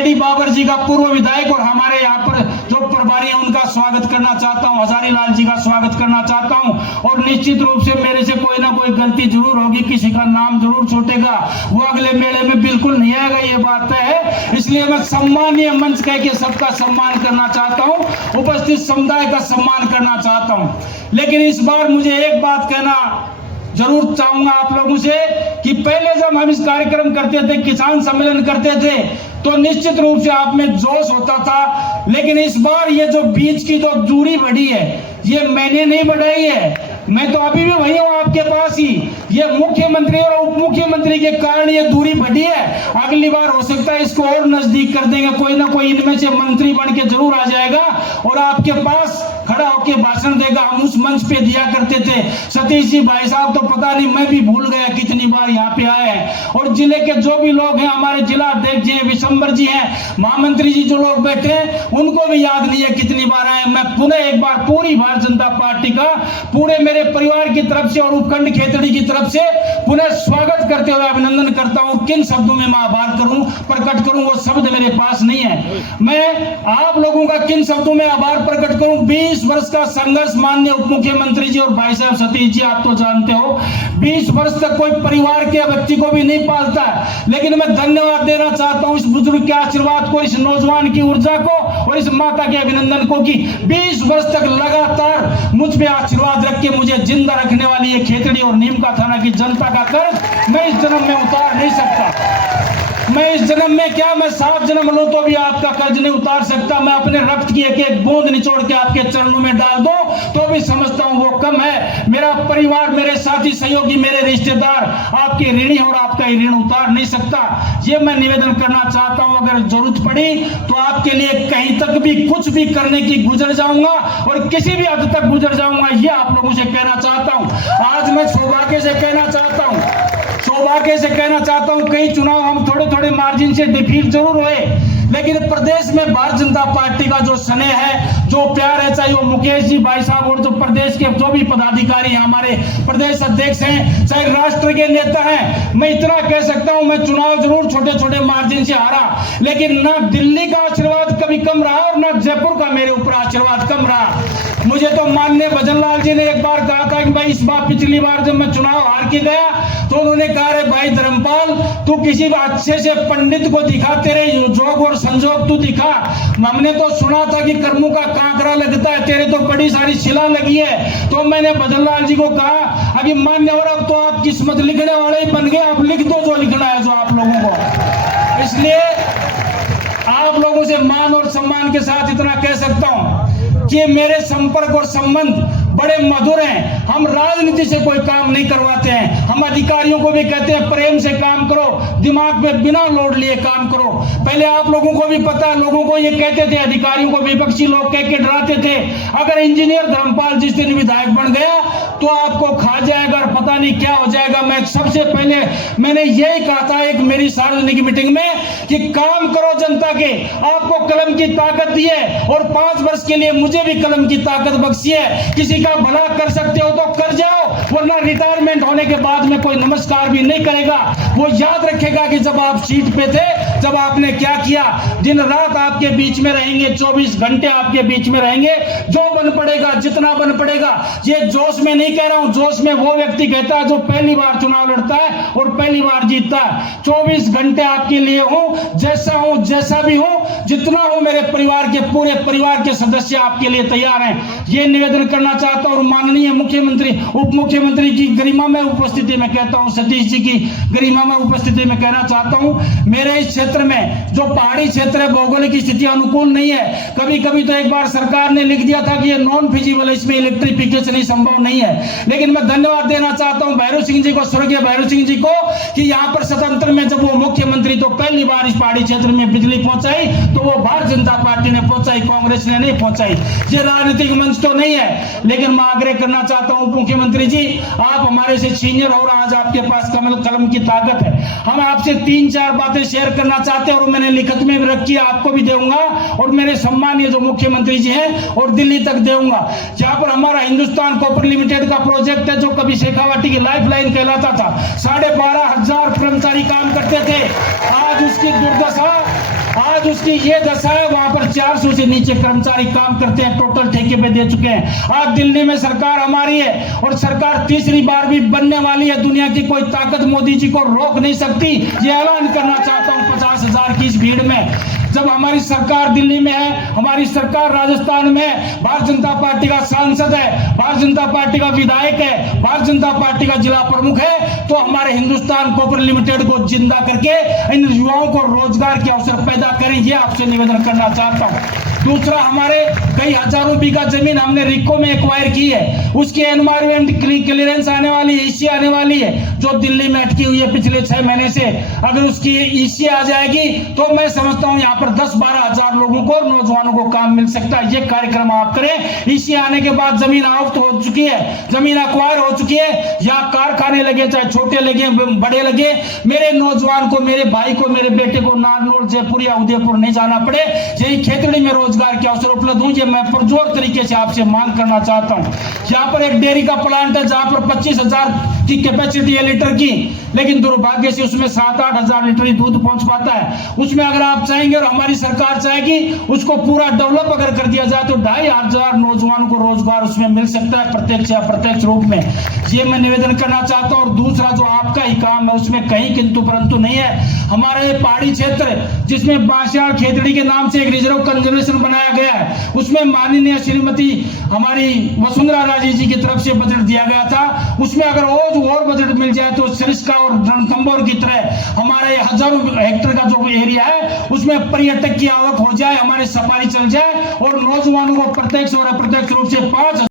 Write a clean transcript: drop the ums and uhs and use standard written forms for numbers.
KD Babar जी का पूर्व विधायक और हमारे यहाँ पर जो प्रभारी हैं उनका स्वागत करना चाहता हूँ, हजारी लाल जी का स्वागत करना चाहता हूँ। और निश्चित रूप से मेरे से कोई ना कोई गलती जरूर होगी, किसी का नाम जरूर छूटेगा, वो अगले मेले में बिल्कुल नहीं आएगा, ये बात तय है। इसलिए मैं सम्मानीय मंच कह के सबका सम्मान करना चाहता हूँ, उपस्थित समुदाय का सम्मान करना चाहता हूँ। लेकिन इस बार मुझे एक बात कहना जरूर चाहूंगा आप लोगों से कि पहले जब हम इस कार्यक्रम करते थे, किसान सम्मेलन करते थे, तो निश्चित रूप से आप में जोश होता था। लेकिन इस बार ये जो बीच की जो दूरी बढ़ी है, ये मैंने नहीं बढ़ाई है, मैं तो अभी भी वही हूँ आपके पास ही। ये मुख्यमंत्री और उप मुख्यमंत्री के कारण ये दूरी बढ़ी है। अगली बार हो सकता है इसको और नजदीक कर देंगे, कोई ना कोई इनमें से मंत्री बन के जरूर आ जाएगा और आपके पास खड़ा होकर भाषण देगा। हम उस मंच पे दिया करते थे। सतीश जी भाई साहब तो पता नहीं, मैं भी भूल गया कितनी बार यहाँ पे आए हैं। और जिले के जो भी लोग हैं, हमारे जिला अध्यक्ष जी हैं, विशंबर जी हैं, महामंत्री जी जो लोग बैठे हैं, उनको भी याद नहीं है कितनी बार आए। मैं पुनः एक बार पूरी भारतीय जनता पार्टी का पूरे मेरे परिवार की तरफ से और उपखंड खेतड़ी की तरफ से पुनः स्वागत करते हुए अभिनंदन करता हूं। किन शब्दों में मैं आभार करूं, प्रकट करूं, वो शब्द मेरे पास नहीं है। मैं आप लोगों का किन शब्दों में आभार प्रकट करूं। 20 वर्ष का संघर्ष माननीय उप मुख्यमंत्री जी और भाई साहब सतीश जी, आप तो जानते हो 20 वर्ष तक कोई परिवार के व्यक्ति को भी नहीं पालता है। लेकिन मैं धन्यवाद देना चाहता हूं इस बुजुर्ग के आशीर्वाद को, इस नौजवान की ऊर्जा को और इस माता के अभिनंदन को कि 20 वर्ष तक लगातार मुझ पे आशीर्वाद रख के मुझे जिंदा रखने वाली ये खेतड़ी और नीमका थाना की जनता का कर्ज मैं इस जन्म में उतार नहीं सकता। मैं इस जन्म में क्या, मैं 7 जन्म लूं तो भी आपका कर्ज नहीं उतार सकता। मैं अपने रक्त की एक एक बूंद निचोड़ के आपके चरणों में डाल दूं तो भी समझता हूं वो कम है। मेरा परिवार, मेरे साथी सहयोगी, मेरे रिश्तेदार आपके ऋणी और आपका ऋण उतार नहीं सकता। ये मैं निवेदन करना चाहता हूं। अगर जरूरत पड़ी तो आपके लिए कहीं तक भी कुछ भी करने की गुजर जाऊंगा और किसी भी हद तक गुजर जाऊंगा, ये आप लोगों से कहना चाहता हूं। आज मैं सौभाग्य से कहना चाहता हूं, कई चुनाव हम थोड़े थोड़े मार्जिन से डिफीट जरूर हुए, लेकिन प्रदेश में भारतीय जनता पार्टी का जो स्नेह है, जो प्यार है, चाहे वो मुकेश जी भाई साहब और जो प्रदेश के जो भी पदाधिकारी हैं, हमारे प्रदेश अध्यक्ष हैं, चाहे राष्ट्र के नेता हैं, मैं इतना कह सकता हूं, मैं चुनाव जरूर छोटे छोटे मार्जिन से हारा, लेकिन ना दिल्ली का आशीर्वाद कभी कम रहा और ना जयपुर का मेरे ऊपर आशीर्वाद कम रहा। मुझे तो माननीय भजनलाल जी ने एक बार कहा था कि भाई इस बार, पिछली बार जब मैं चुनाव हार के गया तो उन्होंने कहा, रे भाई धर्मपाल, तू किसी अच्छे से पंडित को दिखा, तेरे जोग और संजोग तू दिखा। हमने तो सुना था कि कर्मों का कांकरा लगता है, तेरे तो बड़ी सारी शिला लगी है। तो मैंने भजनलाल जी को कहा, अभी मान्य हो रहा, तो आप किस्मत लिखने वाले ही बन गए, आप लिख दो जो लिखना है जो आप लोगों को। इसलिए आप लोगों से मान और सम्मान के साथ इतना कह सकता हूं कि मेरे संपर्क और संबंध बड़े मधुर हैं। हम राजनीति से कोई काम नहीं करवाते हैं। हम अधिकारियों को भी कहते हैं प्रेम से काम करो, दिमाग में बिना लोड लिए काम करो। पहले आप लोगों को भी पता है, लोगों को ये कहते थे, अधिकारियों को विपक्षी लोग कह के डराते थे, अगर इंजीनियर धर्मपाल जिस दिन विधायक बन गया तो आपको खा जाएगा और पता नहीं क्या हो जाएगा। मैं सबसे पहले मैंने यही कहा था एक मेरी सार्वजनिक मीटिंग में कि काम करो जनता के, आपको कलम की ताकत दी है और 5 वर्ष के लिए मुझे भी कलम की ताकत बख्शी है। किसी का भला कर सकते हो तो कर जाओ, वरना रिटायरमेंट होने के बाद में कोई नमस्कार भी नहीं करेगा। वो याद रखेगा कि जब आप सीट पे थे, जब आपने क्या किया। दिन रात आपके बीच में रहेंगे, 24 घंटे आपके बीच में रहेंगे, जो बन पड़ेगा, जितना बन पड़ेगा। ये जोश में नहीं कह रहा हूं, जोश में वो व्यक्ति कहता है जो पहली बार चुनाव लड़ता है और पहली बार जीतता है। 24 घंटे आपके लिए हूं, जैसा भी हूं, जितना हूं, मेरे परिवार के पूरे परिवार के सदस्य आपके लिए तैयार हैं। ये निवेदन करना चाहता हूं और माननीय मुख्यमंत्री, उप मुख्यमंत्री की गरिमा में उपस्थिति में कहता हूं, सतीश जी की गरिमा में उपस्थिति में कहना चाहता हूं, मेरे इस क्षेत्र में जो पहाड़ी क्षेत्र है, भौगोलिक स्थिति अनुकूल नहीं है। कभी कभी तो एक बार सरकार ने लिख दिया था कि ये नॉन फिजिबल, इसमें इलेक्ट्रिफिकेशन ही संभव नहीं है। लेकिन मैं धन्यवाद देना चाहता हूं भैरव सिंह जी को, स्वर्गीय भैरव सिंह जी को, कि यहां पर स्वतंत्र में जब वो मुख्यमंत्री तो पहली बार इस पहाड़ी क्षेत्र में बिजली पहुंचाई, तो वो भारतीय जनता पार्टी ने पहुंचाई, कांग्रेस ने नहीं पहुंचाई। ये राजनीतिक मंच तो नहीं है, लेकिन मैं आग्रह करना चाहता हूं मुख्यमंत्री जी, आप हमारे से सीनियर और आज आपके पास कलम की ताकत है। हम आपसे 3-4 बातें शेयर करना चाहते हैं और मैंने लिखित में भी रखी है, आपको भी दूंगा और मेरे सम्मानीय जो मुख्यमंत्री जी हैं और दिल्ली तक दूंगा। जहां पर हमारा हिंदुस्तान कॉपर लिमिटेड का प्रोजेक्ट है, जो कभी शेखावाटी की लाइफलाइन कहलाता था, 12,500 कर्मचारी काम करते थे, आज आज उसकी ये दशा है, वहां पर 400 से नीचे कर्मचारी काम करते हैं, टोटल ठेके पे दे चुके हैं। आज दिल्ली में सरकार हमारी है और सरकार तीसरी बार भी बनने वाली है। दुनिया की कोई ताकत मोदी जी को रोक नहीं सकती। ये ऐलान करना चाहता हूं 50,000 की इस भीड़ में। जब हमारी सरकार दिल्ली में है, हमारी सरकार राजस्थान में है, भारतीय जनता पार्टी का सांसद है, भारतीय जनता पार्टी का विधायक है, भारतीय जनता पार्टी का जिला प्रमुख है, तो हमारे हिंदुस्तान कॉपर लिमिटेड को जिंदा करके इन युवाओं को रोजगार के अवसर पैदा करें, ये आपसे निवेदन करना चाहता हूं। दूसरा, हमारे कई हजारों बीघा जमीन हमने रिको में एक्वायर की है, उसकी एनवायरमेंट क्लियरेंस आने वाली है, ईसी आने वाली है, जो दिल्ली में अटकी हुई है पिछले 6 महीने से। अगर उसकी ईसी आ जाएगी तो मैं समझता हूं यहाँ पर 10-12 हजार लोगों को, नौजवानों को काम मिल सकता है। ये कार्यक्रम आप करें। ईसी आने के बाद जमीन आउट हो चुकी है, जमीन एक्वायर हो चुकी है, यहाँ कारखाने लगे, चाहे छोटे लगे बड़े लगे, मेरे नौजवान को, मेरे भाई को, मेरे बेटे को नारनौल, जयपुर या उदयपुर नहीं जाना पड़े, यही खेतड़ी में रोजगार के अवसर उपलब्ध हों, ये मैं पुरजोर तरीके से आपसे मांग करना चाहता हूं। यहाँ पर एक डेयरी का प्लांट है जहां पर 25,000 की कैपेसिटी है लीटर की, लेकिन दुर्भाग्य से उसमें 7-8 हजार लीटर ही दूध पहुंच पाता है। उसमें अगर आप चाहेंगे और हमारी सरकार चाहेगी, उसको पूरा डेवलप अगर कर दिया जाए तो 2,500 नौजवानों को रोजगार उसमें मिल सकता है, प्रत्यक्ष या अप्रत्यक्ष रूप में। ये मैं निवेदन करना चाहता हूं। और दूसरा, जो आपका ही काम है उसमें कहीं किंतु परंतु नहीं है। हमारे पहाड़ी क्षेत्र जिसमें बांसियाड़ खेतड़ी के नाम से एक रिजर्व कंजर्वेशन बनाया गया है, उसमें माननीय श्रीमती हमारी वसुंधरा राजे जी की तरफ से बजट दिया गया था। उसमें अगर और बजट मिल जाए तो सरिस्का और रणथंभौर की तरह हमारे हजारों हेक्टेयर का जो एरिया है उसमें पर्यटक की आवक हो जाए, हमारे सफारी चल जाए और नौजवानों को प्रत्यक्ष और अप्रत्यक्ष रूप से 5